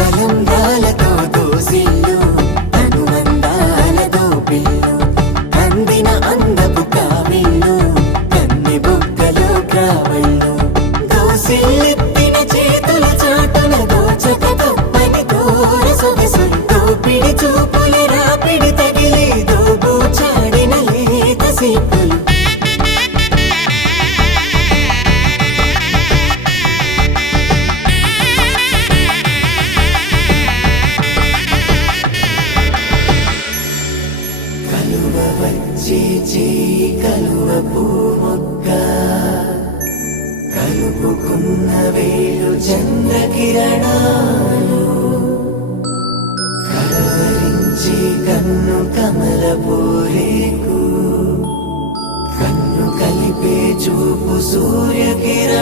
తలంబ్రాలతో దోసిల్లు అనుబంధాలతో పిల్లు అందిన అందపు కావిళ్ళు కన్నె బుగ్గలో క్రావళ్ళు దోసిల్లెత్తిన చేతుల చాటున దోచక తప్పని దూర సొగసులు దోపిడి చూపుల రాపిడి తగిలి దోబూచాడిన లేత సీపులు కలువ వచ్చే చేయి కలువ పూమొక్క కలుపుకున్న వేలు చంద్రకిరణాలు కలవరించే కన్ను కమల పూరేకు కన్ను కలిపే చూపు సూర్యకిరణాలు